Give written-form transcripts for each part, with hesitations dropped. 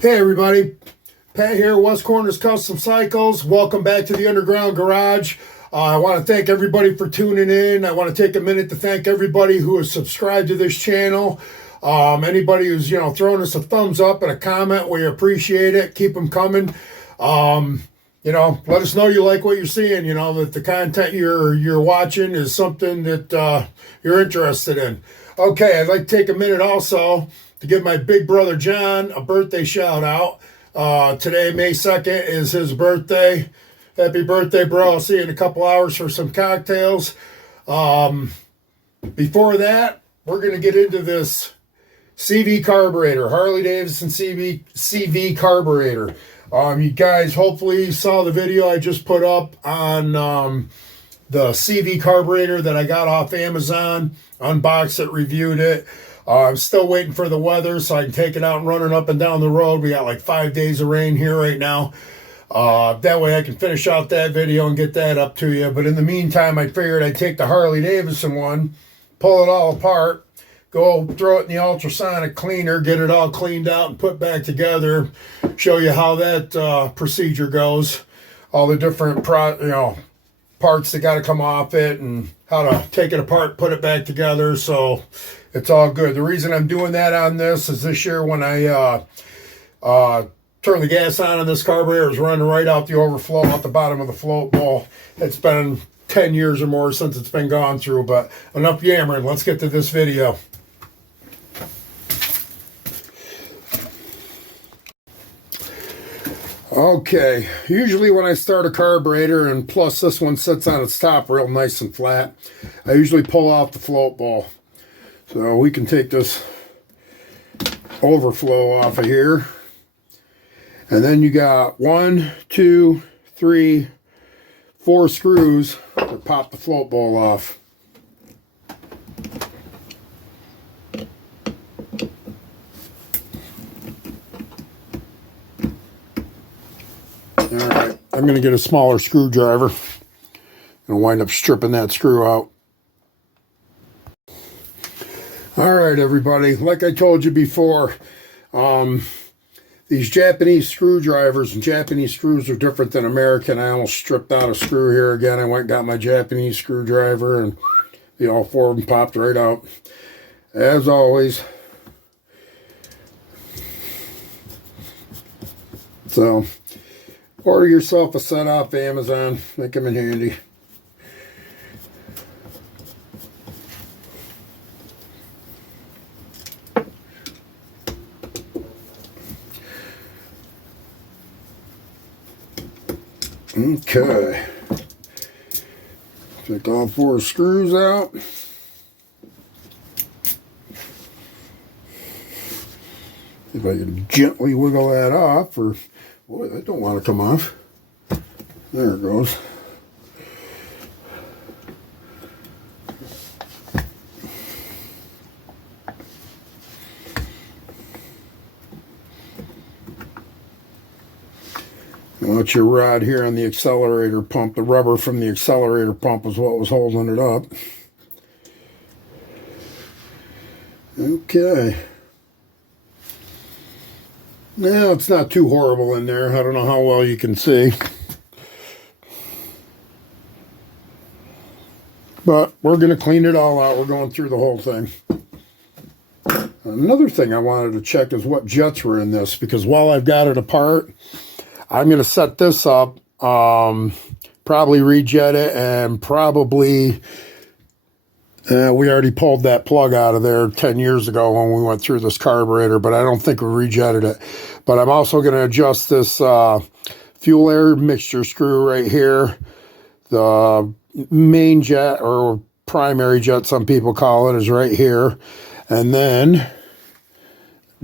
Hey everybody, Pat here, West Corners Custom Cycles. Welcome back to the Underground Garage. I want to thank everybody for tuning in. I want to take a minute to thank everybody who has subscribed to this channel. Anybody who's throwing us a thumbs up and a comment, we appreciate it. Keep them coming. Let us know you like what you're seeing. That the content you're watching is something that you're interested in. Okay, I'd like to take a minute also to give my big brother John a birthday shout out. Today, May 2nd, is his birthday. Happy birthday, bro. I'll see you in a couple hours for some cocktails. Before that, we're going to get into this CV carburetor, Harley Davidson CV carburetor. You guys hopefully saw the video I just put up on the CV carburetor that I got off Amazon. Unboxed it, reviewed it. I'm still waiting for the weather so I can take it out and run it up and down the road. We got like 5 days of rain here right now. That way I can finish out that video and get that up to you. But in the meantime, I figured I'd take the Harley Davidson one, pull it all apart, go throw it in the ultrasonic cleaner, get it all cleaned out and put back together, show you how that procedure goes, all the different parts that got to come off it and how to take it apart, put it back together. So it's all good. The reason I'm doing that on this is this year when I turn the gas on this carburetor, it's running right out the overflow out the bottom of the float bowl. It's been 10 years or more since it's been gone through, but enough yammering. Let's get to this video. Okay, usually when I start a carburetor, and plus this one sits on its top real nice and flat, I usually pull off the float bowl. So we can take this overflow off of here. And then you got 1, 2, 3, 4 screws to pop the float bowl off. Alright, I'm going to get a smaller screwdriver and wind up stripping that screw out. Alright everybody, like I told you before, these Japanese screwdrivers and Japanese screws are different than American. I almost stripped out a screw here again. I went and got my Japanese screwdriver and all 4 of them popped right out. As always. So, order yourself a set off Amazon. Make them in handy. Okay, take all 4 screws out. If I can gently wiggle that off, or boy, that don't want to come off. There it goes. That's your rod here on the accelerator pump. The rubber from the accelerator pump is what was holding it up. Okay. Now it's not too horrible in there. I don't know how well you can see. But we're going to clean it all out. We're going through the whole thing. Another thing I wanted to check is what jets were in this, because while I've got it apart, I'm going to set this up, probably rejet it, and probably, we already pulled that plug out of there 10 years ago when we went through this carburetor, but I don't think we rejetted it. But I'm also going to adjust this fuel air mixture screw right here. The main jet, or primary jet some people call it, is right here. And then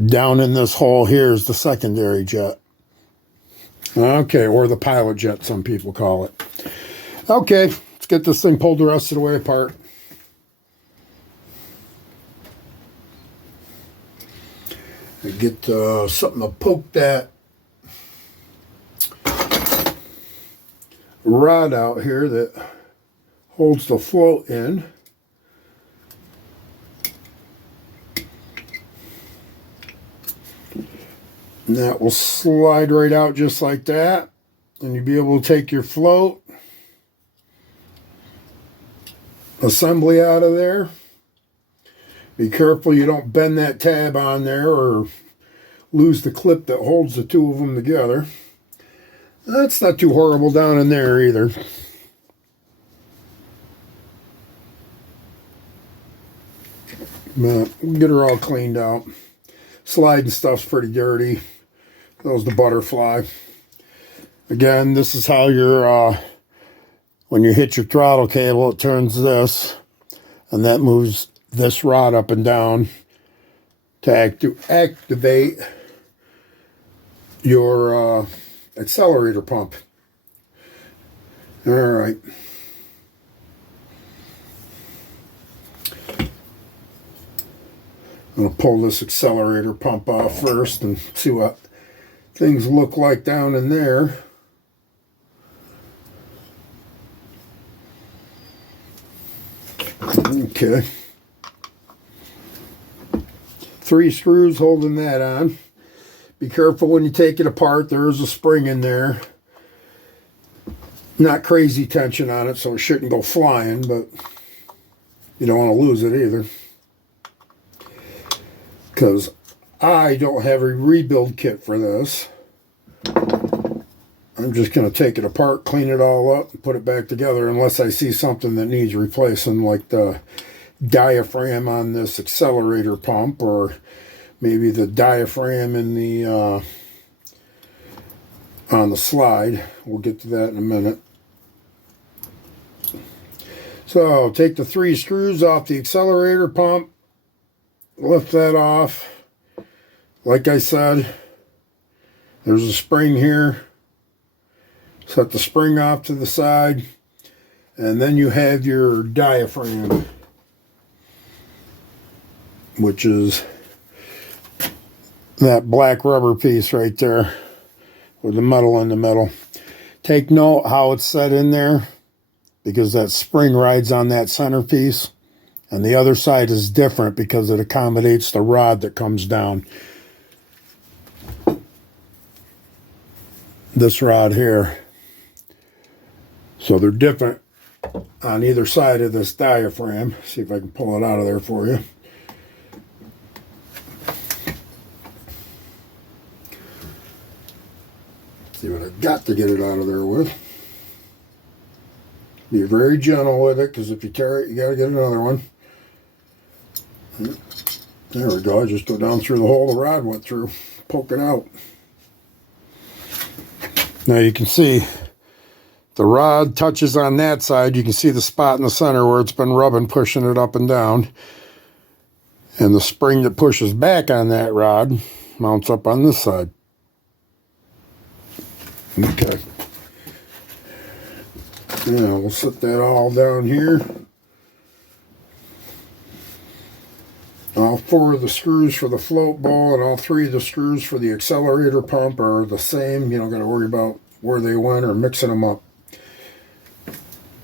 down in this hole here is the secondary jet. Okay, or the pilot jet, some people call it. Okay, let's get this thing pulled the rest of the way apart. I get something to poke that rod out here that holds the float in. And that will slide right out just like that. And you'll be able to take your float assembly out of there. Be careful you don't bend that tab on there or lose the clip that holds the two of them together. That's not too horrible down in there either. But we'll get her all cleaned out. Sliding stuff's pretty dirty. That was the butterfly. Again, this is how your when you hit your throttle cable, it turns this, and that moves this rod up and down to activate your accelerator pump. All right. I'm going to pull this accelerator pump off first and see what things look like down in there. Okay. 3 screws holding that on. Be careful when you take it apart. There is a spring in there. Not crazy tension on it, so it shouldn't go flying, but you don't want to lose it either. Because I don't have a rebuild kit for this. I'm just going to take it apart, clean it all up, and put it back together unless I see something that needs replacing, like the diaphragm on this accelerator pump, or maybe the diaphragm in the on the slide. We'll get to that in a minute. So take the 3 screws off the accelerator pump, lift that off. Like I said, there's a spring here. Set the spring off to the side, and then you have your diaphragm, which is that black rubber piece right there with the metal in the middle. Take note how it's set in there, because that spring rides on that center piece, and the other side is different because it accommodates the rod that comes down. This rod here. So they're different on either side of this diaphragm. See if I can pull it out of there for you. See what I got to get it out of there with. Be very gentle with it, because if you tear it, you got to get another one. There we go. I just go down through the hole the rod went through. Poke it out. Now you can see the rod touches on that side. You can see the spot in the center where it's been rubbing, pushing it up and down. And the spring that pushes back on that rod mounts up on this side. Okay. Now we'll set that all down here. All 4 of the screws for the float ball and all 3 of the screws for the accelerator pump are the same. You don't got to worry about where they went or mixing them up.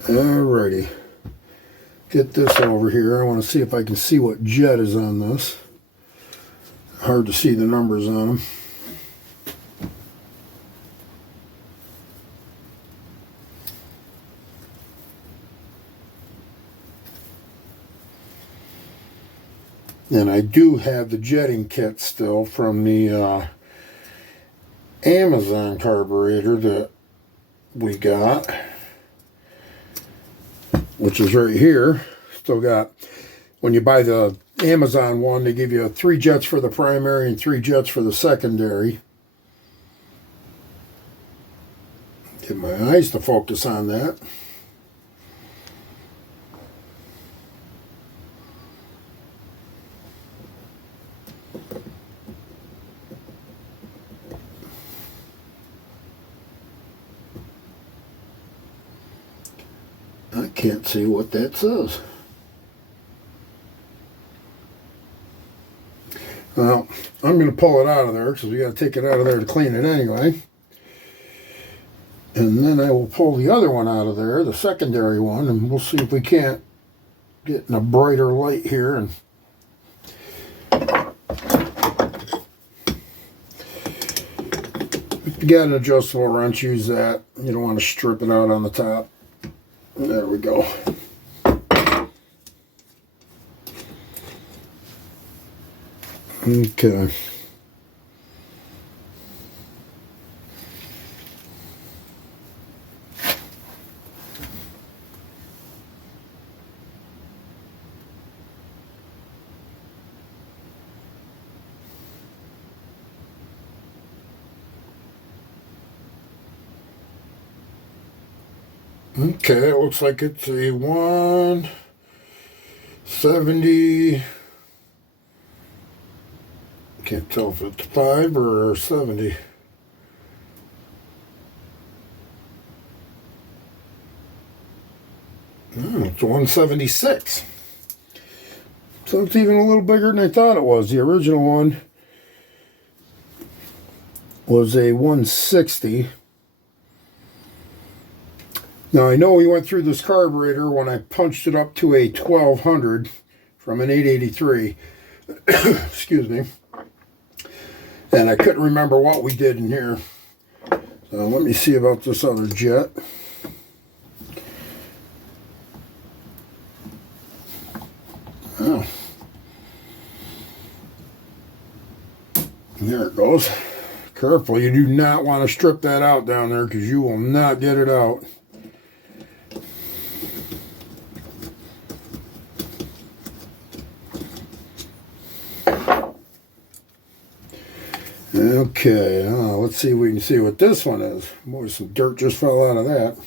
Alrighty. Get this over here. I want to see if I can see what jet is on this. Hard to see the numbers on them. And I do have the jetting kit still from the Amazon carburetor that we got, which is right here. Still got, when you buy the Amazon one, they give you 3 jets for the primary and 3 jets for the secondary. Get my eyes to focus on that. I can't see what that says. Well, I'm going to pull it out of there because we got to take it out of there to clean it anyway. And then I will pull the other one out of there, the secondary one, and we'll see if we can't get in a brighter light here. And If you got an adjustable wrench, use that. You don't want to strip it out on the top. There we go. Okay. Okay, it looks like it's a 170. Can't tell if it's 5 or 70. Oh, it's 176. So it's even a little bigger than I thought it was. The original one was a 160. Now I know we went through this carburetor when I punched it up to a 1200 from an 883. Excuse me. And I couldn't remember what we did in here. So let me see about this other jet. Oh. There it goes. Careful, you do not want to strip that out down there because you will not get it out. Okay, let's see if we can see what this one is. Boy, some dirt just fell out of that.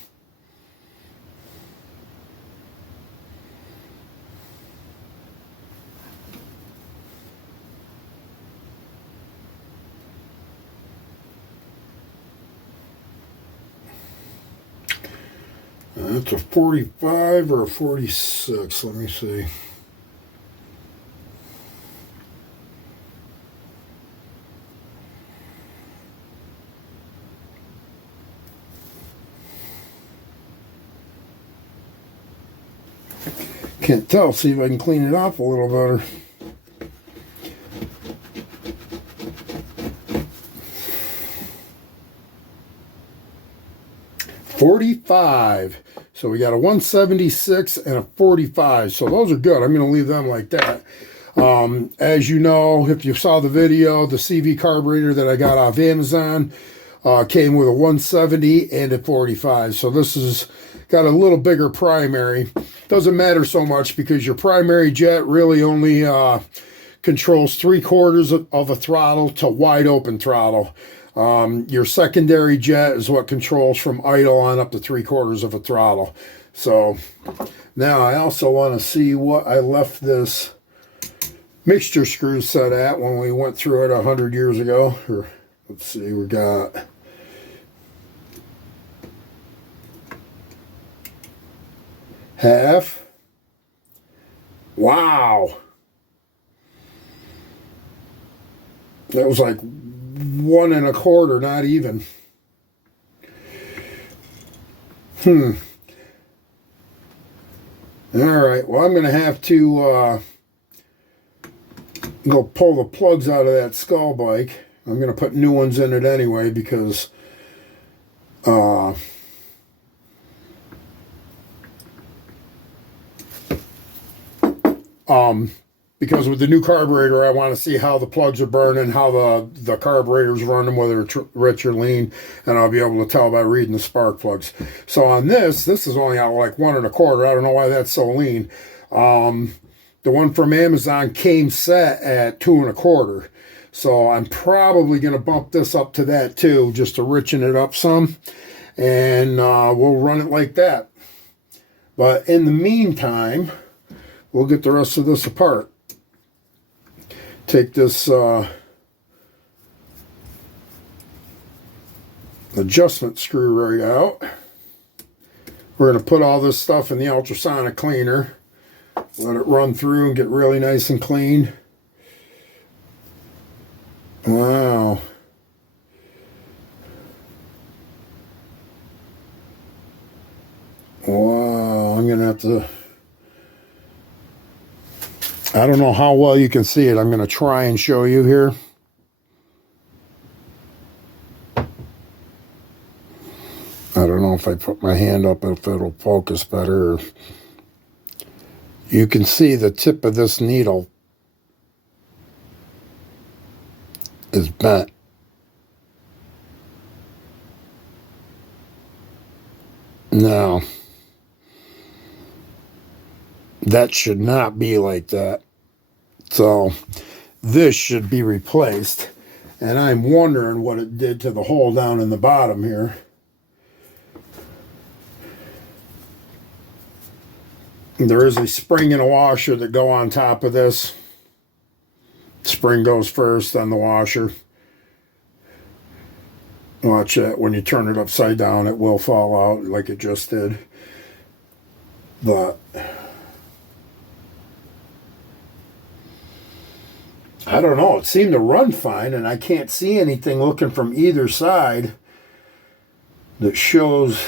That's a 45 or a 46. Let me see. Can't tell. See if I can clean it off a little better. $45. So we got a 176 and a 45. So those are good. I'm going to leave them like that. As you know, if you saw the video, the CV carburetor that I got off Amazon came with a 170 and a 45. So this is got a little bigger primary. Doesn't matter so much because your primary jet really only controls 3/4 of a throttle to wide open throttle. Your secondary jet is what controls from idle on up to 3/4 of a throttle. So now I also want to see what I left this mixture screw set at when we went through it 100 years ago. Or, let's see, we got half. Wow. That was like 1 1/4, not even. All right, well, I'm going to have to go pull the plugs out of that skull bike. I'm going to put new ones in it anyway because because with the new carburetor, I want to see how the plugs are burning, how the carburetor's running, whether it's rich or lean, and I'll be able to tell by reading the spark plugs. So on this is only out like 1 1/4. I don't know why that's so lean. The one from Amazon came set at 2 1/4. So I'm probably going to bump this up to that too, just to richen it up some, and we'll run it like that. But in the meantime, we'll get the rest of this apart. Take this adjustment screw right out. We're going to put all this stuff in the ultrasonic cleaner. Let it run through and get really nice and clean. Wow. Wow, I'm going to have to... I don't know how well you can see it. I'm going to try and show you here. I don't know if I put my hand up if it'll focus better. You can see the tip of this needle is bent. Now, that should not be like that. So this should be replaced. And I'm wondering what it did to the hole down in the bottom here. There is a spring and a washer that go on top of this. Spring goes first, then the washer. Watch that. When you turn it upside down, it will fall out like it just did. But I don't know. It seemed to run fine, and I can't see anything looking from either side that shows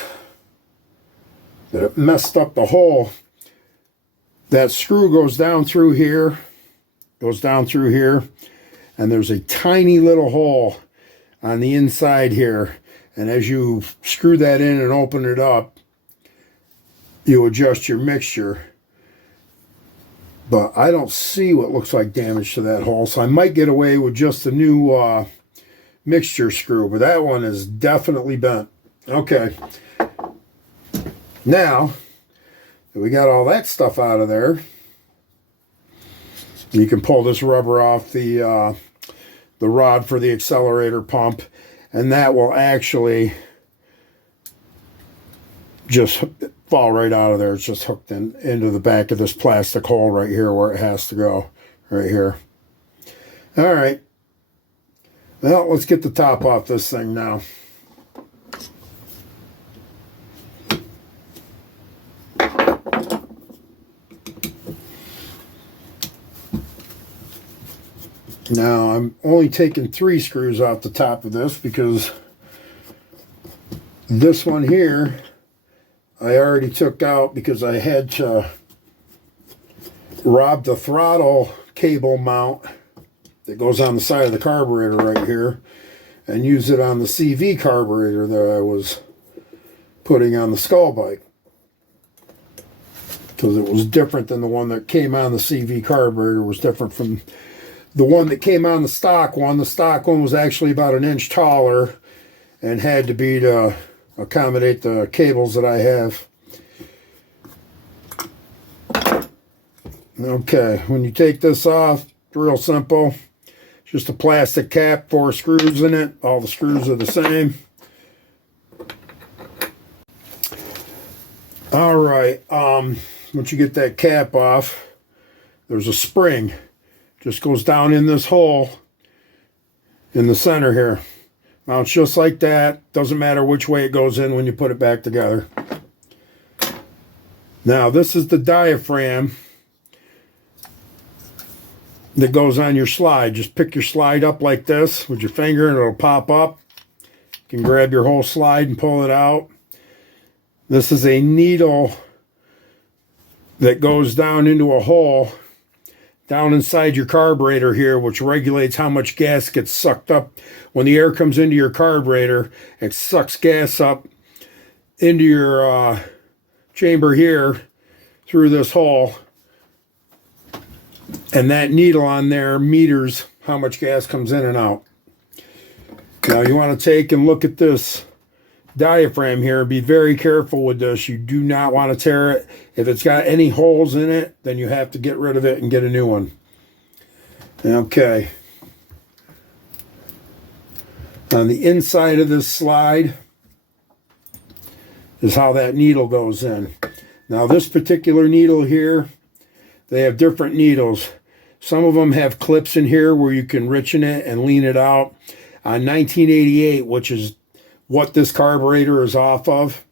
that it messed up the hole. That screw goes down through here, and there's a tiny little hole on the inside here. And as you screw that in and open it up, you adjust your mixture. But I don't see what looks like damage to that hole, so I might get away with just a new mixture screw, but that one is definitely bent. Okay. Now, we got all that stuff out of there. You can pull this rubber off the rod for the accelerator pump, and that will actually just fall right out of there. It's just hooked into the back of this plastic hole right here where it has to go, right here. All right. Well, let's get the top off this thing now. Now, I'm only taking 3 screws off the top of this because this one here I already took out because I had to rob the throttle cable mount that goes on the side of the carburetor right here and use it on the CV carburetor that I was putting on the Skull bike, because it was different than the one that came on the CV carburetor. Was different from the one that came on the stock one. The stock one was actually about 1 inch taller and had to be to accommodate the cables that I have. Okay, when you take this off, it's real simple. Just a plastic cap, 4 screws in it. All the screws are the same. All right, once you get that cap off, there's a spring. Just goes down in this hole in the center here. Mounts just like that. Doesn't matter which way it goes in when you put it back together. Now, this is the diaphragm that goes on your slide. Just pick your slide up like this with your finger and it'll pop up. You can grab your whole slide and pull it out. This is a needle that goes down into a hole down inside your carburetor here, which regulates how much gas gets sucked up. When the air comes into your carburetor, it sucks gas up into your chamber here through this hole. And that needle on there meters how much gas comes in and out. Now you want to take and look at this diaphragm here. Be very careful with this. You do not want to tear it. If it's got any holes in it, then you have to get rid of it and get a new one. Okay. On the inside of this slide is how that needle goes in. Now this particular needle here, they have different needles. Some of them have clips in here where you can richen it and lean it out. On 1988, which is what this carburetor is off of,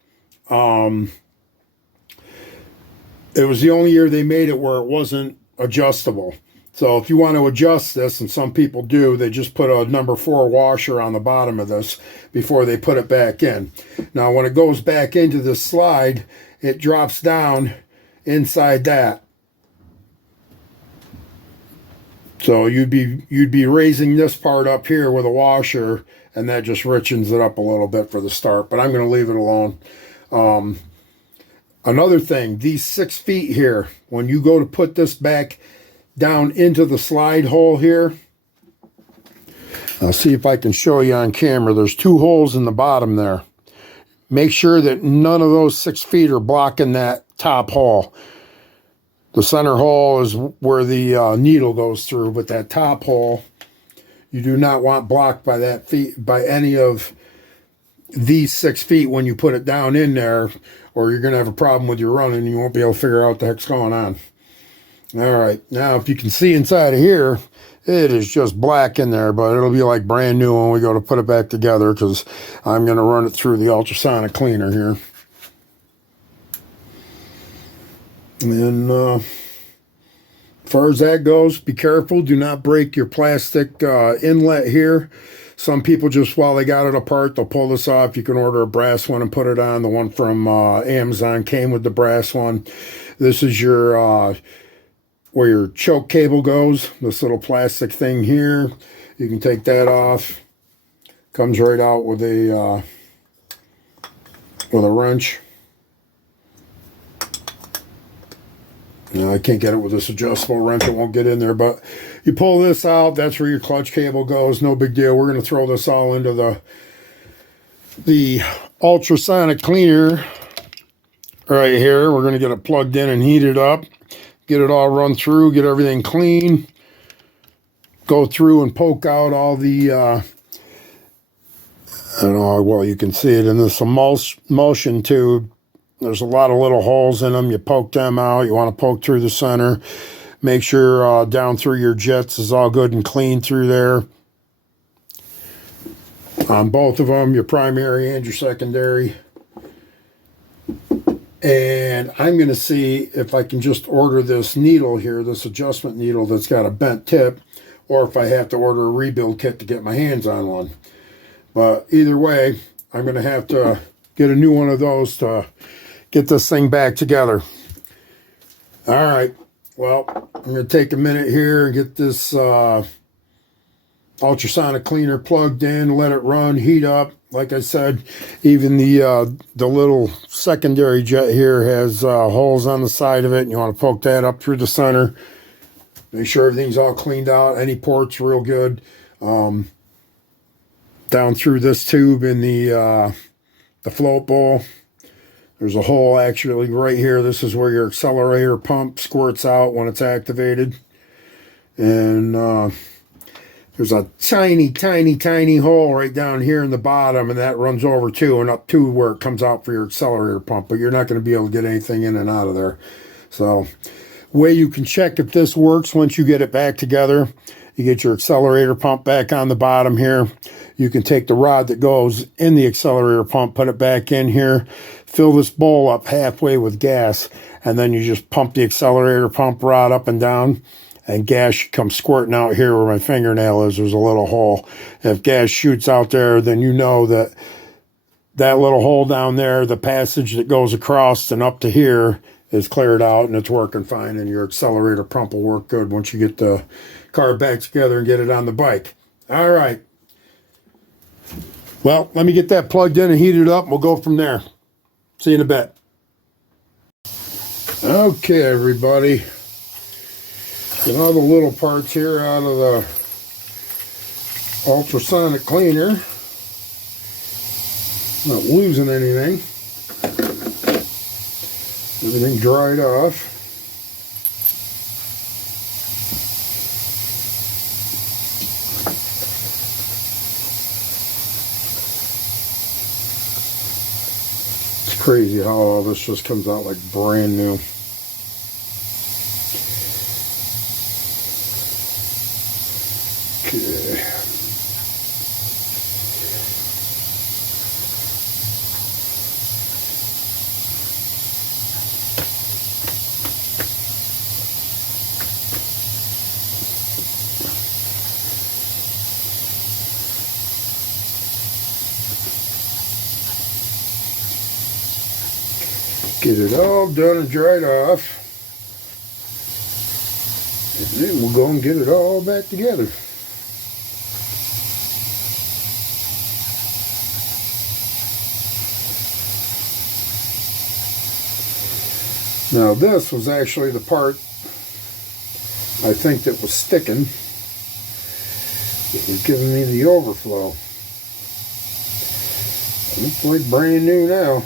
it was the only year they made it where it wasn't adjustable. So if you want to adjust this, and some people do, they just put a number 4 washer on the bottom of this before they put it back in. Now when it goes back into this slide, it drops down inside that. So you'd be raising this part up here with a washer and that just richens it up a little bit for the start, but I'm going to leave it alone. Another thing, these 6 feet here, when you go to put this back down into the slide hole here, I'll see if I can show you on camera. There's 2 holes in the bottom there. Make sure that none of those 6 feet are blocking that top hole. The center hole is where the needle goes through, but that top hole, you do not want blocked by by any of these 6 feet when you put it down in there, or you're going to have a problem with your running and you won't be able to figure out what the heck's going on. All right, now if you can see inside of here, it is just black in there, but it'll be like brand new when we go to put it back together, because I'm going to run it through the ultrasonic cleaner here. And as far as that goes, be careful. Do not break your plastic inlet here. Some people just, while they got it apart, they'll pull this off. You can order a brass one and put it on. The one from Amazon came with the brass one. This is your where your choke cable goes. This little plastic thing here. You can take that off. Comes right out with a wrench. Now, I can't get it with this adjustable wrench. It won't get in there, but you pull this out. That's where your clutch cable goes. No big deal. We're going to throw this all into the ultrasonic cleaner right here. We're going to get it plugged in and heat it up. Get it all run through. Get everything clean. Go through and poke out all the, I don't know, well, you can see it in this emulsion tube. There's a lot of little holes in them. You poke them out. You want to poke through the center. Make sure down through your jets is all good and clean through there. On both of them, your primary and your secondary. And I'm going to see if I can just order this needle here, this adjustment needle that's got a bent tip, or if I have to order a rebuild kit to get my hands on one. But either way, I'm going to have to get a new one of those to get this thing back together. All right. Well, I'm going to take a minute here and get this ultrasonic cleaner plugged in, let it run, heat up. Like I said, even the little secondary jet here has holes on the side of it, and you want to poke that up through the center. Make sure everything's all cleaned out. Any ports real good. Down through this tube in the float bowl. There's a hole actually right here. This is where your accelerator pump squirts out when it's activated. And there's a tiny, tiny, tiny hole right down here in the bottom, and that runs over too and up to where it comes out for your accelerator pump. But you're not going to be able to get anything in and out of there. So, way you can check if this works once you get it back together, you get your accelerator pump back on the bottom here. You can take the rod that goes in the accelerator pump, put it back in here, fill this bowl up halfway with gas, and then you just pump the accelerator pump rod up and down, and gas comes squirting out here where my fingernail is. There's a little hole. If gas shoots out there, then you know that that little hole down there, the passage that goes across and up to here, is cleared out and it's working fine, and your accelerator pump will work good once you get the car back together and get it on the bike. All right. Well, let me get that plugged in and heated up. We'll go from there. See you in a bit. Okay, everybody. Get all the little parts here out of the ultrasonic cleaner. Not losing anything. Everything dried off. It's crazy how all this just comes out like brand new. Okay. Get it all done and dried off, and then we'll go and get it all back together. Now this was actually the part I think that was sticking. It was giving me the overflow. Looks like brand new now.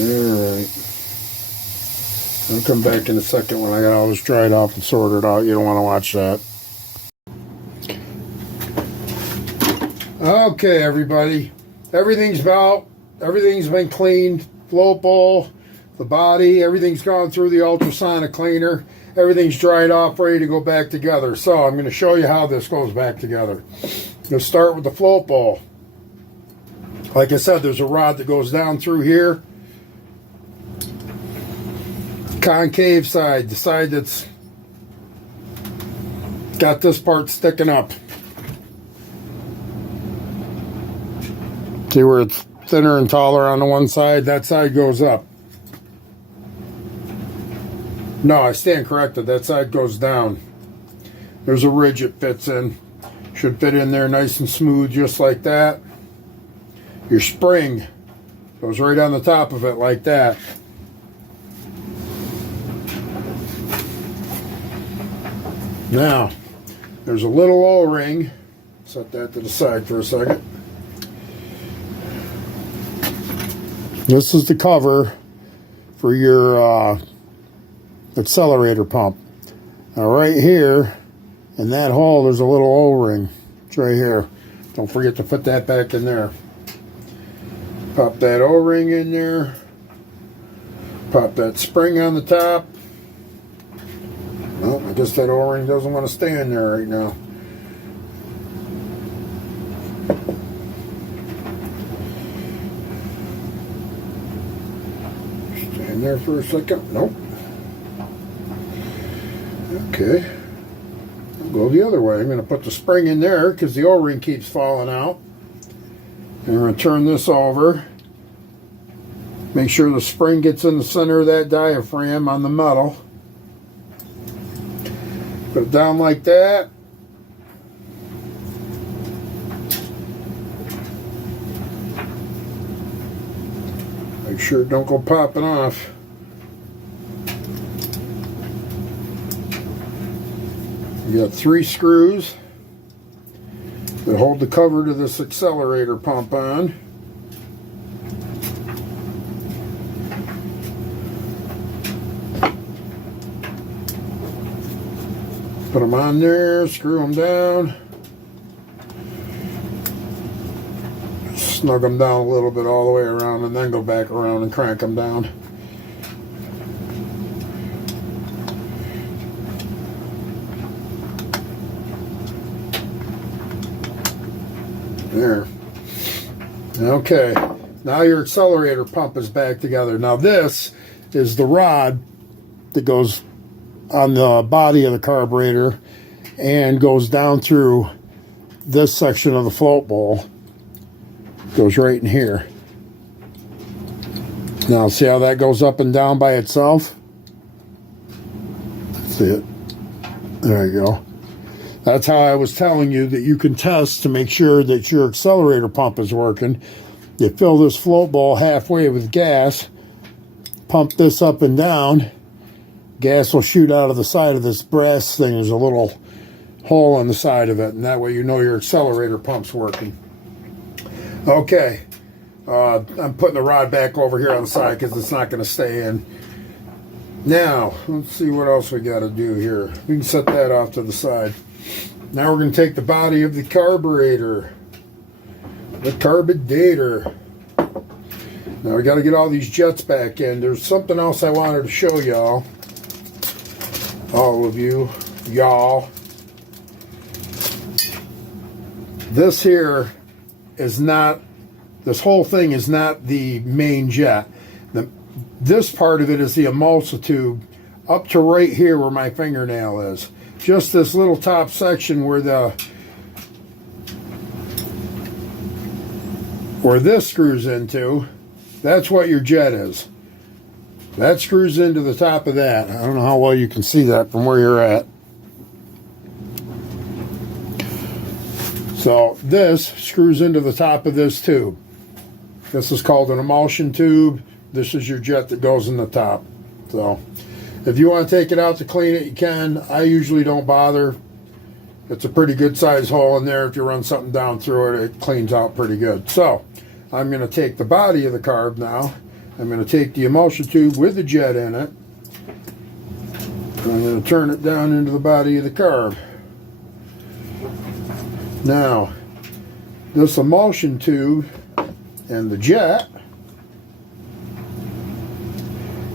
Alright. I'll come back in a second when I got all this dried off and sorted out. You don't want to watch that. Okay, everybody. Everything's been cleaned. Float bowl, the body, everything's gone through the ultrasonic cleaner. Everything's dried off, ready to go back together. So I'm going to show you how this goes back together. Let's start with the float bowl. Like I said, there's a rod that goes down through here. Concave side, the side that's got this part sticking up. See where it's thinner and taller on the one side? That side goes up. No, I stand corrected. That side goes down. There's a ridge it fits in. Should fit in there nice and smooth, just like that. Your spring goes right on the top of it like that. Now, there's a little O-ring. Set that to the side for a second. This is the cover for your accelerator pump. Now right here, in that hole, there's a little O-ring. It's right here. Don't forget to put that back in there. Pop that O-ring in there. Pop that spring on the top. Well, I guess that O-ring doesn't want to stay in there right now. Stand there for a second. Nope. Okay. I'll go the other way. I'm going to put the spring in there because the O-ring keeps falling out. And I'm going to turn this over. Make sure the spring gets in the center of that diaphragm on the metal. Put it down like that. Make sure it don't go popping off. You got 3 screws that hold the cover to this accelerator pump on. Put them on there, screw them down. Snug them down a little bit all the way around and then go back around and crank them down. There. Okay. Now your accelerator pump is back together. Now this is the rod that goes on the body of the carburetor and goes down through this section of the float bowl. Goes right in here. Now see how that goes up and down by itself? See it? There you go. That's how I was telling you that you can test to make sure that your accelerator pump is working. You fill this float bowl halfway with gas, pump this up and down. Gas will shoot out of the side of this brass thing. There's a little hole on the side of it, and that way you know your accelerator pump's working. Okay, I'm putting the rod back over here on the side because it's not going to stay in. Now, let's see what else we got to do here. We can set that off to the side. Now we're going to take the body of the carburetor, the carburetor. Now we got to get all these jets back in. There's something else I wanted to show y'all. All of you, y'all. This here is not, this whole thing is not the main jet. This part of it is the emulsive tube up to right here where my fingernail is. Just this little top section where this screws into That's what your jet is. That screws into the top of that. I don't know how well you can see that from where you're at. So this screws into the top of this tube. This is called an emulsion tube. This is your jet that goes in the top. So if you want to take it out to clean it, you can. I usually don't bother. It's a pretty good size hole in there. If you run something down through it, it cleans out pretty good. So I'm going to take the body of the carb now. I'm going to take the emulsion tube with the jet in it. I'm going to turn it down into the body of the carb. Now, this emulsion tube and the jet,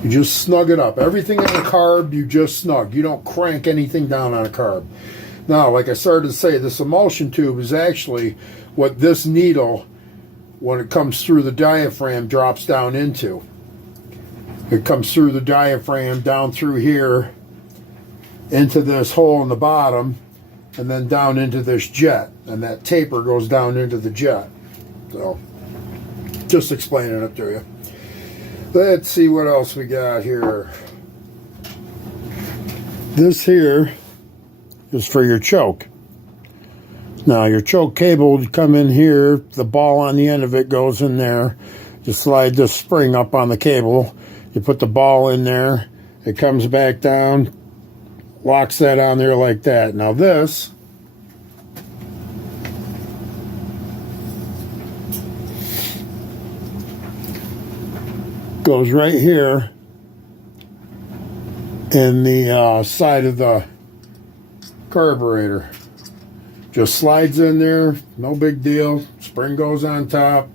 you just snug it up. Everything on a carb, you just snug. You don't crank anything down on a carb. Now, like I started to say, this emulsion tube is actually what this needle, when it comes through the diaphragm, drops down into. It comes through the diaphragm, down through here, into this hole in the bottom, and then down into this jet. And that taper goes down into the jet. So, just explaining it to you. Let's see what else we got here. This here is for your choke. Now your choke cable would come in here, the ball on the end of it goes in there. You slide this spring up on the cable, you put the ball in there, it comes back down, locks that on there like that. Now this goes right here in the side of the carburetor. Just slides in there, no big deal. Spring goes on top.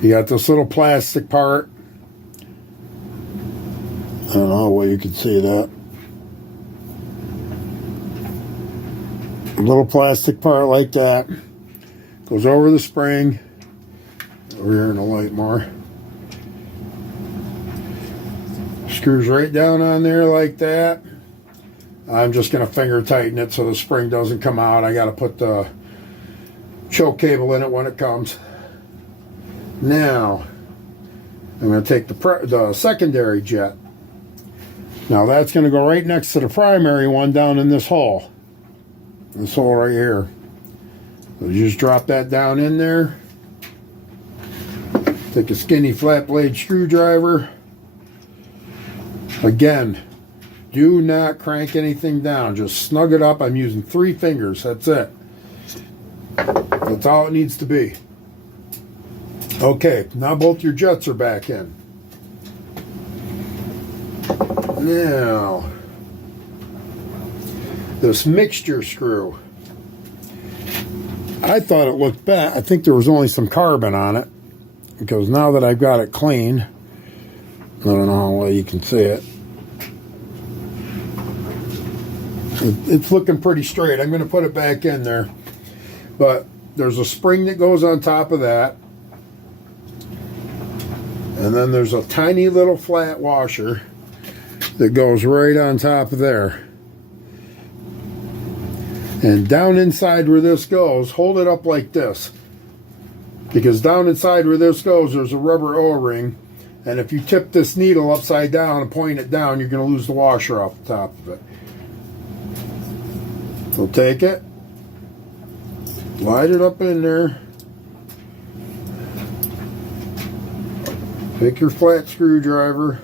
You got this little plastic part. I don't know where you can see that. A little plastic part like that. Goes over the spring. Over here in the light more. Screws right down on there like that. I'm just going to finger tighten it so the spring doesn't come out. I got to put the choke cable in it when it comes. Now, I'm going to take the secondary jet. Now that's going to go right next to the primary one down in this hole. This hole right here. So you just drop that down in there. Take a skinny flat blade screwdriver. Again, do not crank anything down. Just snug it up. I'm using 3 fingers. That's it. That's all it needs to be. Okay, now both your jets are back in. Now, this mixture screw. I thought it looked bad. I think there was only some carbon on it. Because now that I've got it clean, I don't know how well you can see it. It's looking pretty straight. I'm going to put it back in there. But there's a spring that goes on top of that. And then there's a tiny little flat washer that goes right on top of there. And down inside where this goes, hold it up like this. Because down inside where this goes, there's a rubber O-ring. And if you tip this needle upside down and point it down, you're going to lose the washer off the top of it. So take it, slide it up in there, take your flat screwdriver,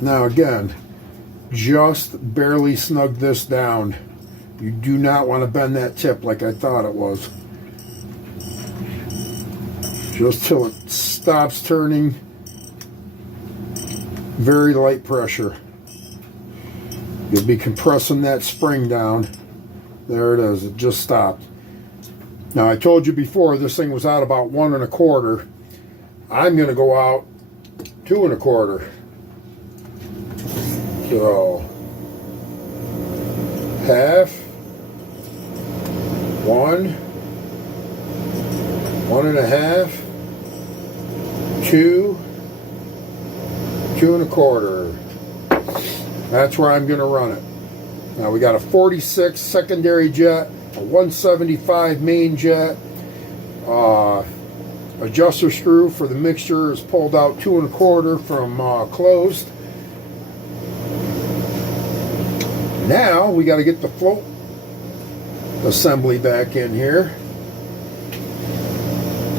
now again, just barely snug this down. You do not want to bend that tip like I thought it was. Just till it stops turning. Very light pressure. You'll be compressing that spring down. There it is. It just stopped. Now I told you before this thing was out about 1 1/4. I'm going to go out 2 1/4. So half, 1, 1 1/2. 2, 2 1/4. That's where I'm going to run it. Now we got a 46 secondary jet, a 175 main jet. Adjuster screw for the mixture is pulled out 2 1/4 from closed. Now we got to get the float assembly back in here.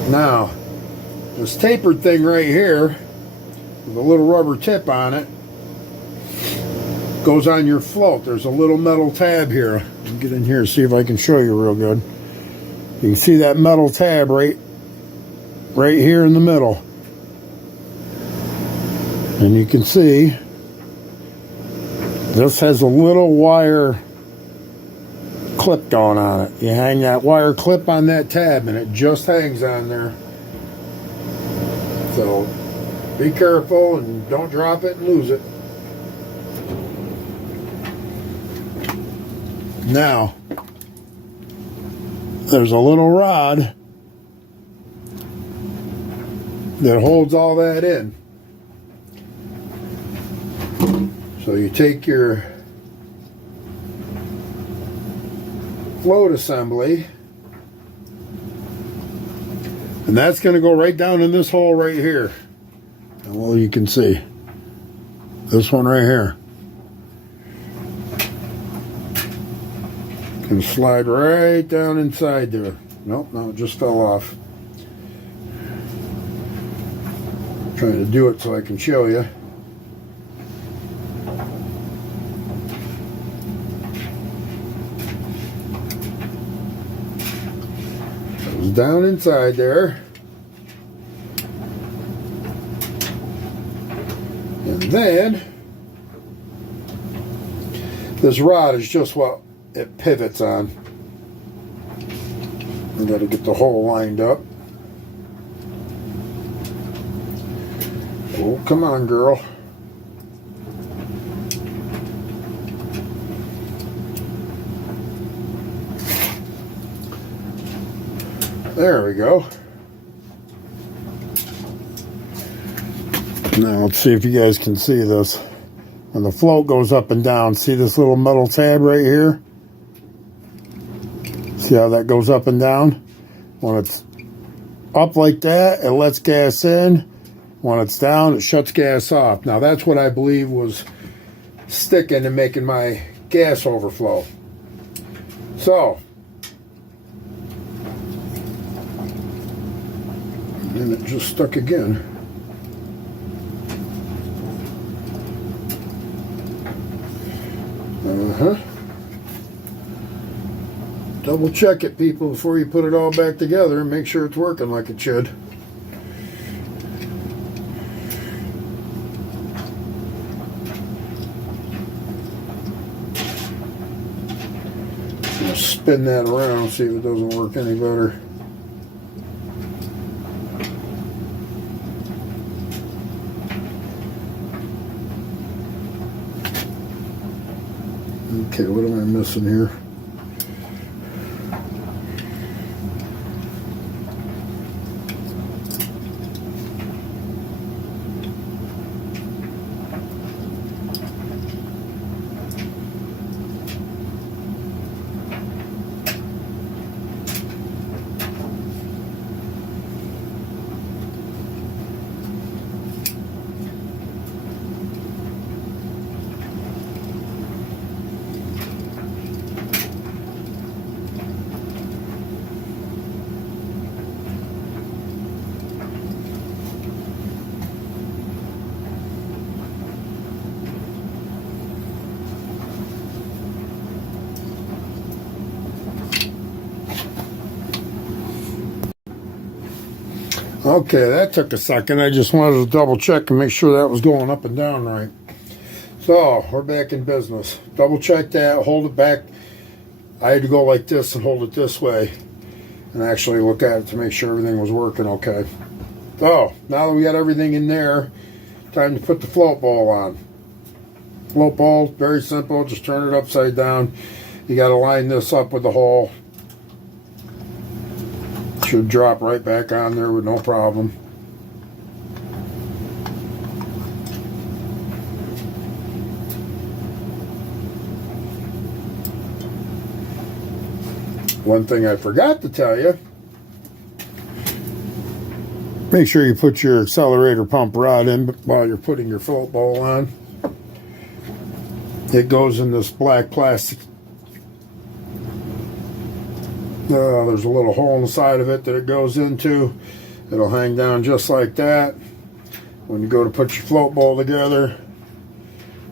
Now this tapered thing right here with a little rubber tip on it goes on your float. There's a little metal tab here. Let me get in here and see if I can show you real good. You can see that metal tab right here in the middle. And you can see this has a little wire clip going on it. You hang that wire clip on that tab and it just hangs on there. So be careful and don't drop it and lose it. Now, there's a little rod that holds all that in. So you take your float assembly, and that's going to go right down in this hole right here. And well, you can see this one right here. Can slide right down inside there. Nope, no, it just fell off. I'm trying to do it so I can show you. Goes down inside there. And then this rod is just what it pivots on. We got to get the hole lined up. Oh, come on, girl. There we go. Now let's see if you guys can see this. When the float goes up and down, see this little metal tab right here? See how that goes up and down? When it's up like that, it lets gas in. When it's down, it shuts gas off. Now that's what I believe was sticking and making my gas overflow. So, and it just stuck again. Double check it, people, before you put it all back together and make sure it's working like it should. Just spin that around, see if it doesn't work any better. Okay, what am I missing here? Okay, that took a second. I just wanted to double check and make sure that was going up and down right. So, we're back in business. Double check that, hold it back. I had to go like this and hold it this way and actually look at it to make sure everything was working okay. So, now that we got everything in there, time to put the float ball on. Float ball, very simple, just turn it upside down. You got to line this up with the hole. Should drop right back on there with no problem. One thing I forgot to tell you, make sure you put your accelerator pump rod in while you're putting your float bowl on. It goes in this black plastic. There's a little hole in the side of it that it goes into. It'll hang down just like that. When you go to put your float bowl together,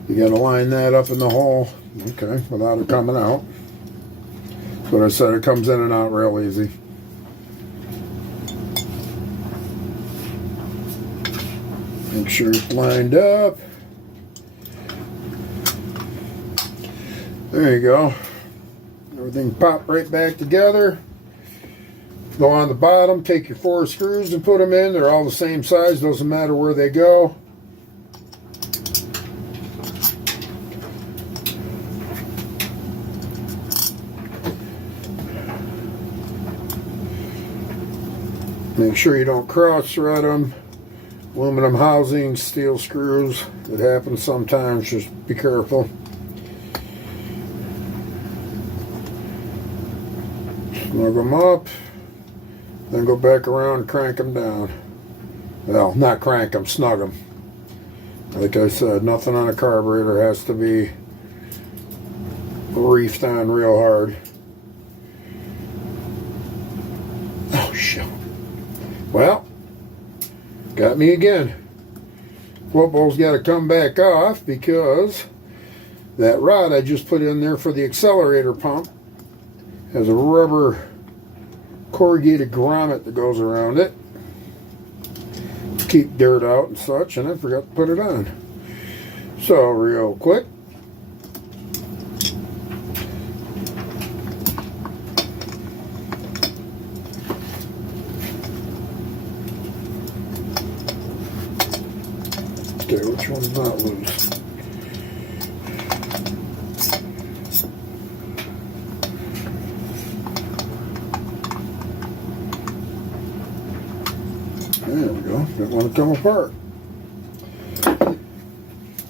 you got to line that up in the hole, okay, without it coming out. But I said it comes in and out real easy. Make sure it's lined up. There you go. Everything popped right back together. Go on the bottom, take your 4 screws and put them in. They're all the same size, doesn't matter where they go. Make sure you don't cross thread them. Aluminum housings, steel screws. It happens sometimes, just be careful. Snug them up. Then go back around and crank them down. Well, not crank them, snug them. Like I said, nothing on a carburetor has to be reefed on real hard. Oh, shit. Well, got me again. Float bowl's got to come back off because that rod I just put in there for the accelerator pump has a rubber corrugated grommet that goes around it to keep dirt out and such, and I forgot to put it on. So real quick, okay, which one's not loose? There we go. Didn't want to come apart.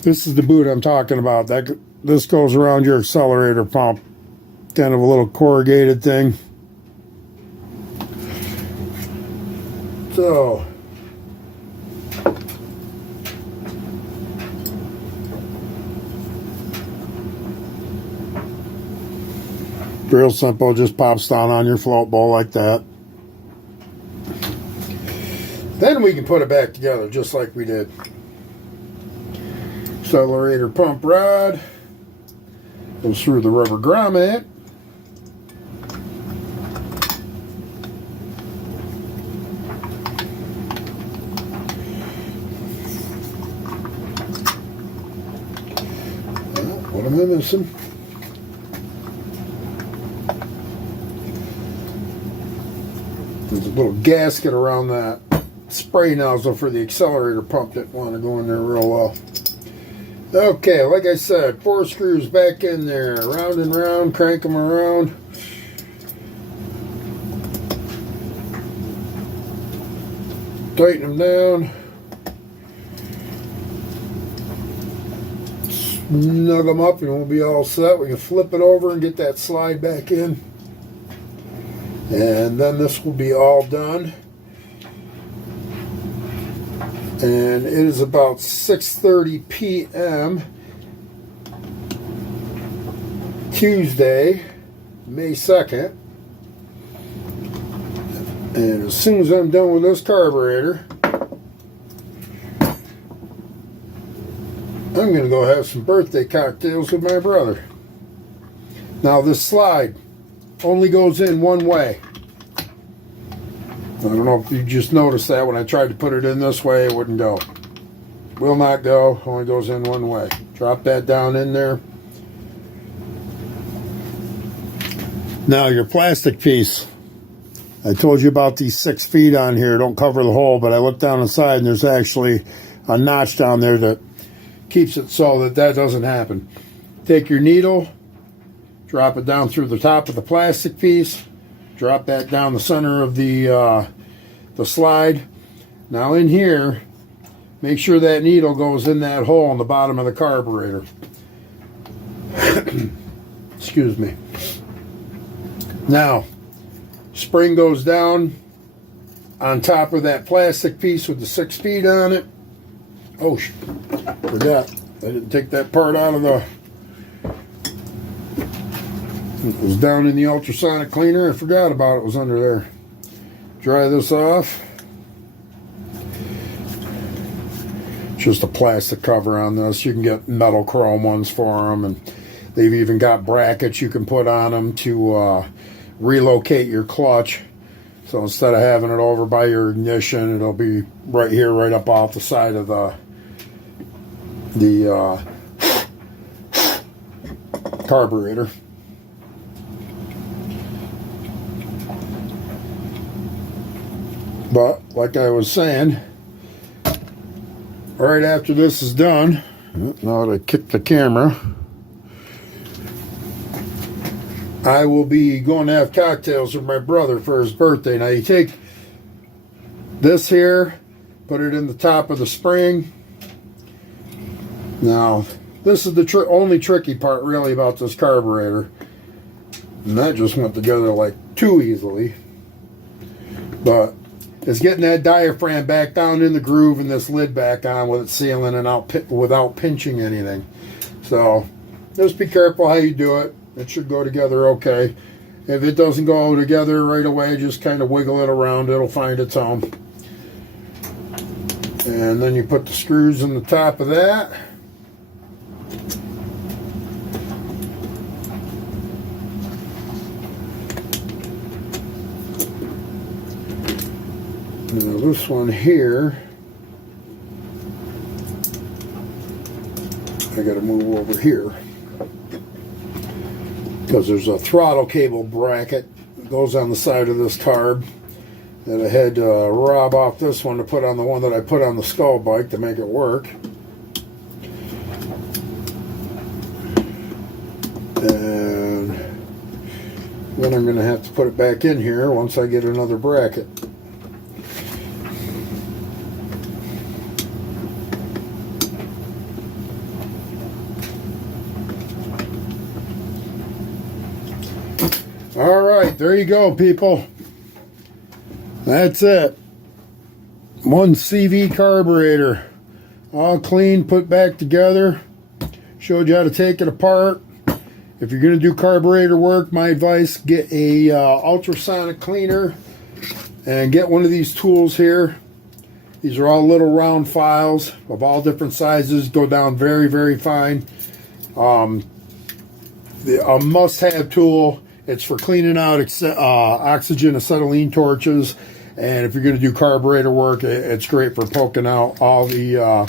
This is the boot I'm talking about. This goes around your accelerator pump. Kind of a little corrugated thing. So, real simple. Just pops down on your float bowl like that. Then we can put it back together just like we did. Accelerator pump rod goes through the rubber grommet. What am I missing? There's a little gasket around that spray nozzle for the accelerator pump that want to go in there real well. Okay, like I said, 4 screws back in there, round and round, crank them around. Tighten them down. Snug them up and we'll be all set. We can flip it over and get that slide back in. And then this will be all done. And it is about 6:30 p.m. Tuesday, May 2nd. And as soon as I'm done with this carburetor, I'm going to go have some birthday cocktails with my brother. Now this slide only goes in one way. I don't know if you just noticed that when I tried to put it in this way, it wouldn't go. Will not go, only goes in one way. Drop that down in there. Now your plastic piece. I told you about these 6 feet on here. Don't cover the hole, but I looked down inside and there's actually a notch down there that keeps it so that doesn't happen. Take your needle, drop it down through the top of the plastic piece, drop that down the center of the slide. Now in here, make sure that needle goes in that hole in the bottom of the carburetor. Excuse me. Now, spring goes down on top of that plastic piece with the 6 feet on it. Oh, forgot. I didn't take that part out of the... It was down in the ultrasonic cleaner. I forgot about it. It was under there. Dry this off. Just a plastic cover on this. You can get metal chrome ones for them, and they've even got brackets you can put on them to relocate your clutch. So instead of having it over by your ignition, it'll be right here, right up off the side of the carburetor. But like I was saying, right after this is done, now that I kick the camera, I will be going to have cocktails with my brother for his birthday. Now you take this here, put it in the top of the spring. Now this is the only tricky part really about this carburetor, and that just went together like too easily. But it's getting that diaphragm back down in the groove and this lid back on with it sealing and out without pinching anything. So just be careful how you do it. It should go together okay. If it doesn't go together right away, just kind of wiggle it around. It'll find its own. And then you put the screws in the top of that. Now this one here, I got to move over here because there's a throttle cable bracket that goes on the side of this carb that I had to rob off this one to put on the one that I put on the Skull bike to make it work. And then I'm going to have to put it back in here once I get another bracket. All right, there you go, people. That's it. One CV carburetor, all clean, put back together. Showed you how to take it apart. If you're going to do carburetor work, my advice, get a ultrasonic cleaner and get one of these tools here. These are all little round files of all different sizes, go down very, very fine. A must-have tool. It's for cleaning out oxygen acetylene torches, and if you're going to do carburetor work, it's great for poking out all the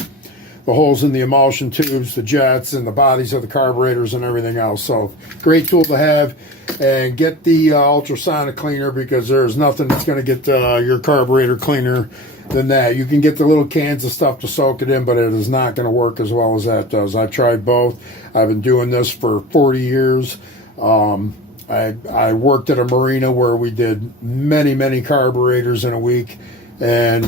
holes in the emulsion tubes, the jets, and the bodies of the carburetors and everything else. So great tool to have. And get the ultrasonic cleaner, because there's nothing that's going to get your carburetor cleaner than that. You can get the little cans of stuff to soak it in, but it is not going to work as well as that does. I've tried both. I've been doing this for 40 years. I worked at a marina where we did many carburetors in a week, and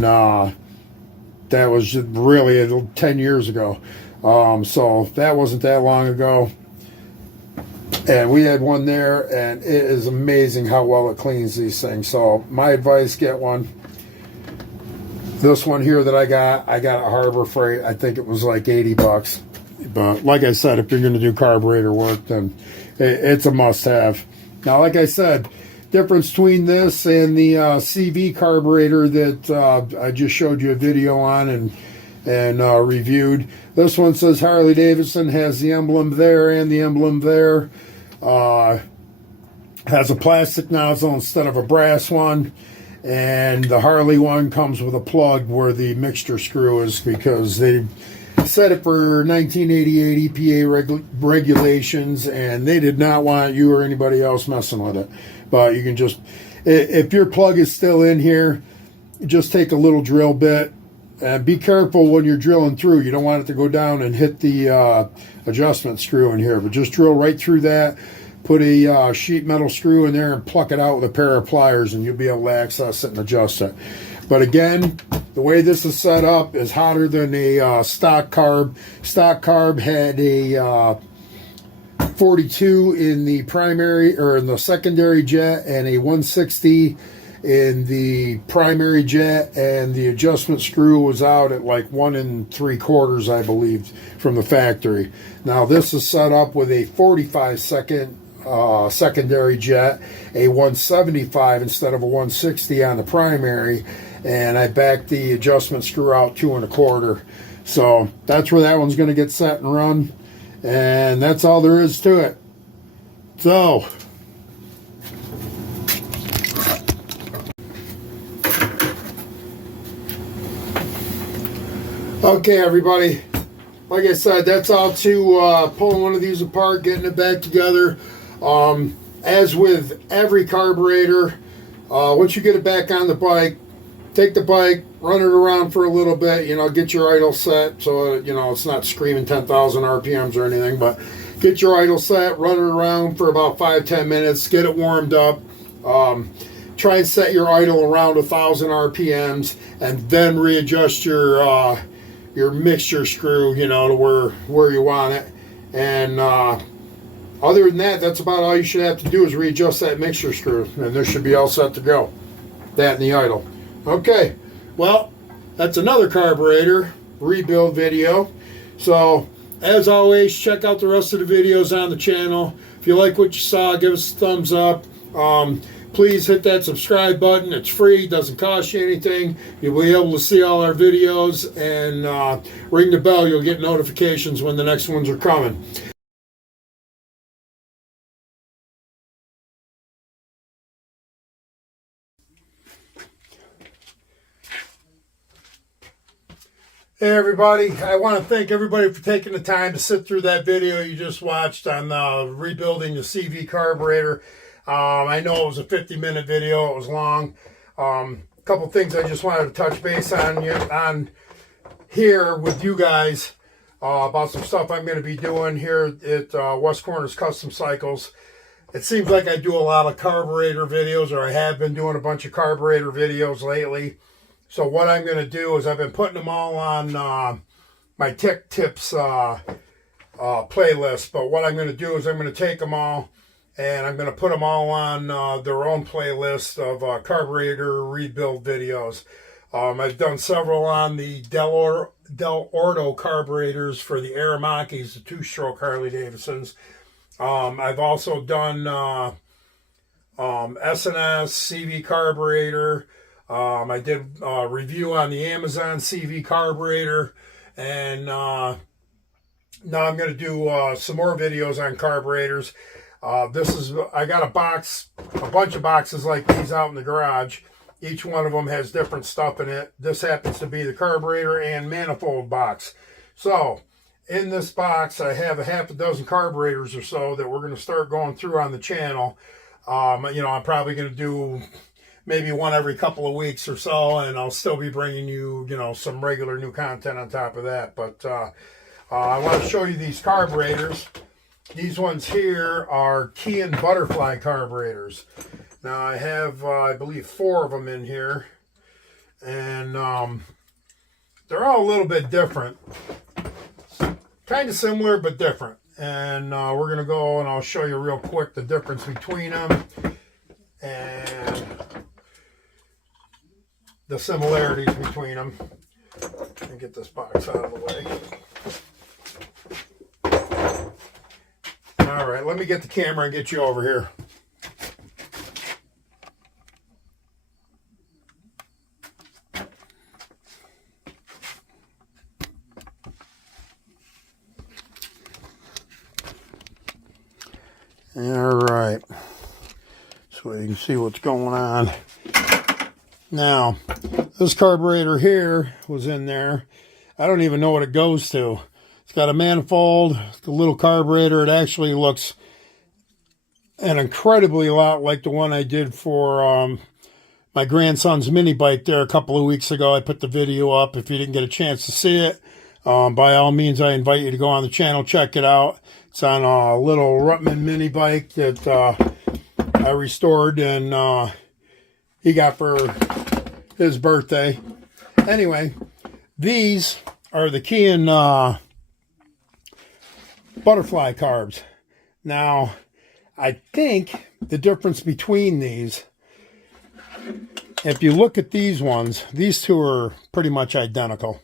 that was really 10 years ago. So that wasn't that long ago. And we had one there, and it is amazing how well it cleans these things. So my advice, get one. This one here that I got at Harbor Freight. I think it was like 80 bucks. But like I said, if you're going to do carburetor work, then it's a must-have. Now, like I said, difference between this and the CV carburetor that I just showed you a video on and reviewed. This one says Harley Davidson, has the emblem there and the emblem there. Has a plastic nozzle instead of a brass one. And the Harley one comes with a plug where the mixture screw is, because they set it for 1988 EPA regulations, and they did not want you or anybody else messing with it. But you can just, if your plug is still in here, just take a little drill bit and be careful when you're drilling through. You don't want it to go down and hit the adjustment screw in here, but just drill right through that. Put a sheet metal screw in there and pluck it out with a pair of pliers, and you'll be able to access it and adjust it. But again, the way this is set up is hotter than a stock carb. Stock carb had 42 in the primary or in the secondary jet, and a 160 in the primary jet, and the adjustment screw was out at like 1 3/4, I believe, from the factory. Now this is set up with a 45 second secondary jet, a 175 instead of a 160 on the primary, and I backed the adjustment screw out 2 1/4. So that's where that one's going to get set and run, and that's all there is to it. So okay, everybody, like I said, that's all to pulling one of these apart, getting it back together. As with every carburetor, once you get it back on the bike, take the bike, run it around for a little bit, get your idle set so, it's not screaming 10,000 RPMs or anything, but get your idle set, run it around for about 5-10 minutes, get it warmed up. Try and set your idle around 1,000 RPMs, and then readjust your mixture screw, to where you want it. And other than that, that's about all you should have to do is readjust that mixture screw, and this should be all set to go. That and the idle. Okay, well, that's another carburetor rebuild video. So, as always, check out the rest of the videos on the channel. If you like what you saw, give us a thumbs up. Please hit that subscribe button. It's free, doesn't cost you anything. You'll be able to see all our videos, and ring the bell. You'll get notifications when the next ones are coming. Hey everybody, I want to thank everybody for taking the time to sit through that video you just watched on rebuilding the CV carburetor. I know it was a 50-minute video, it was long. A couple things I just wanted to touch base on here with you guys about some stuff I'm going to be doing here at West Corners Custom Cycles. It seems like I do a lot of carburetor videos, or I have been doing a bunch of carburetor videos lately. So what I'm going to do is I've been putting them all on my Tech Tips playlist. But what I'm going to do is I'm going to take them all and I'm going to put them all on their own playlist of carburetor rebuild videos. I've done several on the Del Orto carburetors for the Aramakis, the 2-stroke Harley Davidsons. I've also done S&S CV carburetor. I did a review on the Amazon CV carburetor, and now I'm going to do some more videos on carburetors. I got a bunch of boxes like these out in the garage. Each one of them has different stuff in it. This happens to be the carburetor and manifold box. So in this box, I have a half a dozen carburetors or so that we're going to start going through on the channel. I'm probably going to do maybe one every couple of weeks or so, and I'll still be bringing you, some regular new content on top of that. But I want to show you these carburetors. These ones here are Keihin butterfly carburetors. Now I have, I believe, 4 of them in here, and they're all a little bit different. Kind of similar, but different. And we're going to go and I'll show you real quick the difference between them and the similarities between them. Let me get this box out of the way. All right, let me get the camera and get you over here. All right, so you can see what's going on. Now, this carburetor here was in there. I don't even know what it goes to. It's got a manifold, the little carburetor. It actually looks an incredibly lot like the one I did for my grandson's mini bike there a couple of weeks ago. I put the video up. If you didn't get a chance to see it, by all means, I invite you to go on the channel, check it out. It's on a little Ruttman mini bike that I restored and he got for his birthday. Anyway, these are the Keihin butterfly carbs. Now, I think the difference between these, if you look at these ones, these two are pretty much identical.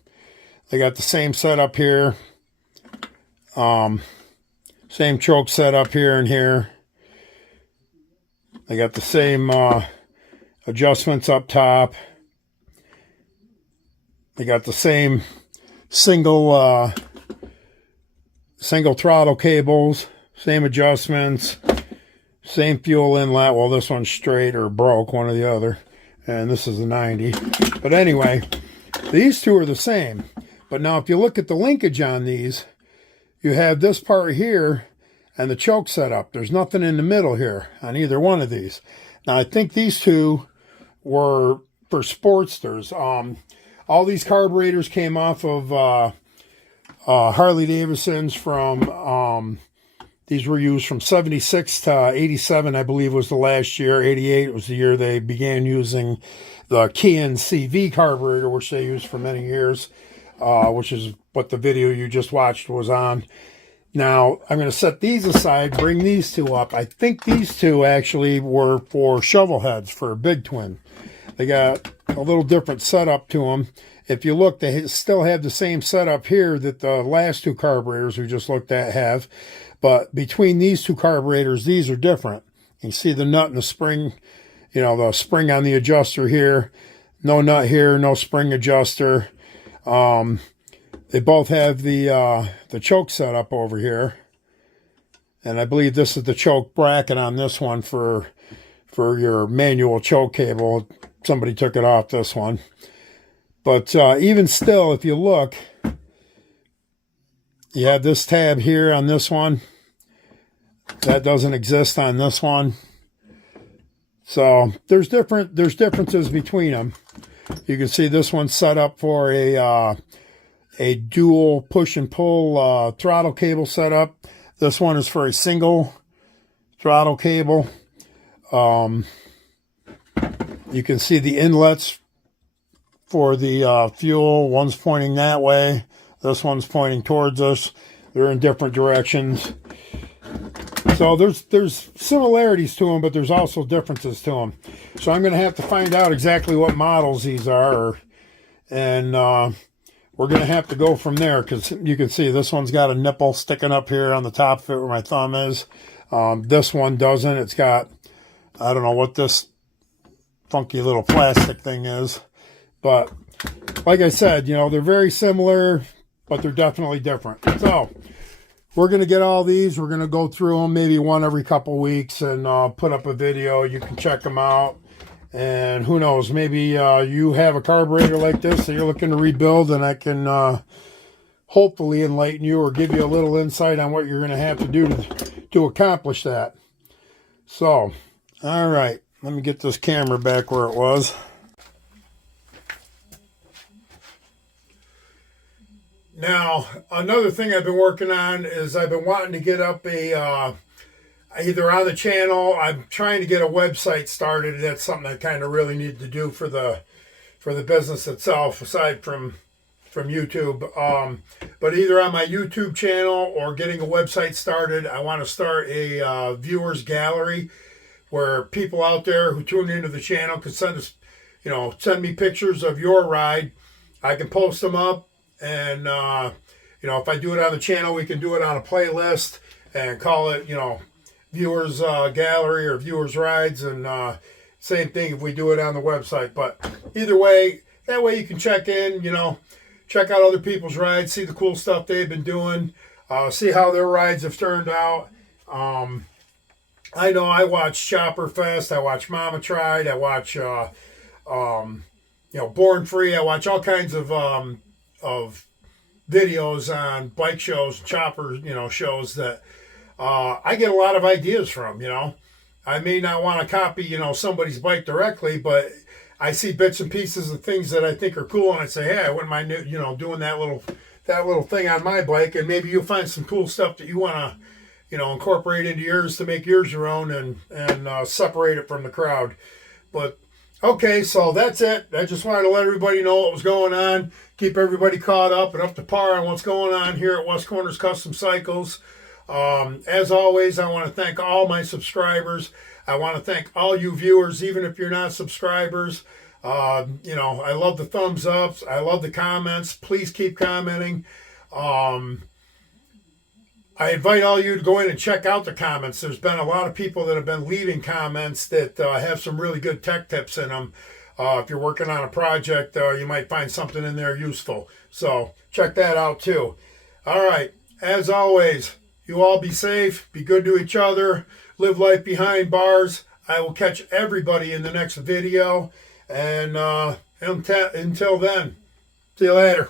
They got the same setup here. Same choke setup here and here. They got the same adjustments up top. They got the same single throttle cables, same adjustments, same fuel inlet. Well, this one's straight or broke, one or the other. And this is a 90. But anyway, these two are the same. But now if you look at the linkage on these, you have this part here and the choke setup. There's nothing in the middle here on either one of these. Now I think these two were for Sportsters. All these carburetors came off of Harley Davidsons from, these were used from 76 to 87, I believe was the last year. 88 was the year they began using the Keihin CV carburetor, which they used for many years, which is what the video you just watched was on. Now, I'm going to set these aside, bring these two up. I think these two actually were for shovel heads for a big twin. They got a little different setup to them. If you look, they still have the same setup here that the last two carburetors we just looked at have. But between these two carburetors, these are different. You see the nut and the spring, you know, the spring on the adjuster here. No nut here, no spring adjuster. They both have the choke setup over here. And I believe this is the choke bracket on this one for your manual choke cable. Somebody took it off this one. But even still, if you look, you have this tab here on this one. That doesn't exist on this one. So there's differences between them. You can see this one's set up for a dual push and pull throttle cable setup. This one is for a single throttle cable. You can see the inlets for the fuel. One's pointing that way. This one's pointing towards us. They're in different directions. So there's similarities to them, but there's also differences to them. So I'm going to have to find out exactly what models these are, and we're going to have to go from there, because you can see this one's got a nipple sticking up here on the top of it where my thumb is. This one doesn't. It's got, I don't know what this funky little plastic thing is. But like I said, you know, they're very similar, but they're definitely different. So we're going to get all these. We're going to go through them maybe one every couple weeks and put up a video. You can check them out. And who knows, maybe you have a carburetor like this that you're looking to rebuild, and I can hopefully enlighten you or give you a little insight on what you're going to have to do to accomplish that. So, all right, let me get this camera back where it was. Now, another thing I've been working on is I've been wanting to get up a, either on the channel, I'm trying to get a website started. That's something I kind of really need to do for the business itself, aside from YouTube. But either on my YouTube channel or getting a website started, I want to start a viewers gallery where people out there who tune into the channel can send us, you know, send me pictures of your ride. I can post them up. And, you know, if I do it on the channel, we can do it on a playlist and call it, you know, Viewers Gallery or Viewers Rides. And same thing if we do it on the website. But either way, that way you can check in, you know, check out other people's rides, see the cool stuff they've been doing, see how their rides have turned out. I know I watch Chopper Fest, I watch Mama Tried, I watch, you know, Born Free. I watch all kinds of videos on bike shows, chopper, you know, shows that I get a lot of ideas from, you know. I may not want to copy, you know, somebody's bike directly, but I see bits and pieces of things that I think are cool, and I say, hey, I wouldn't mind, you know, doing that little thing on my bike, and maybe you'll find some cool stuff that you want to, you know, incorporate into yours to make yours your own and separate it from the crowd. But okay, so that's it. I just wanted to let everybody know what was going on, keep everybody caught up and up to par on what's going on here at West Corners Custom Cycles. As always, I want to thank all my subscribers. I want to thank all you viewers, even if you're not subscribers. I love the thumbs ups. I love the comments. Please keep commenting. I invite all you to go in and check out the comments. There's been a lot of people that have been leaving comments that have some really good tech tips in them. If you're working on a project, you might find something in there useful. So check that out too. All right. As always, you all be safe, be good to each other, live life behind bars. I will catch everybody in the next video. And until then, see you later.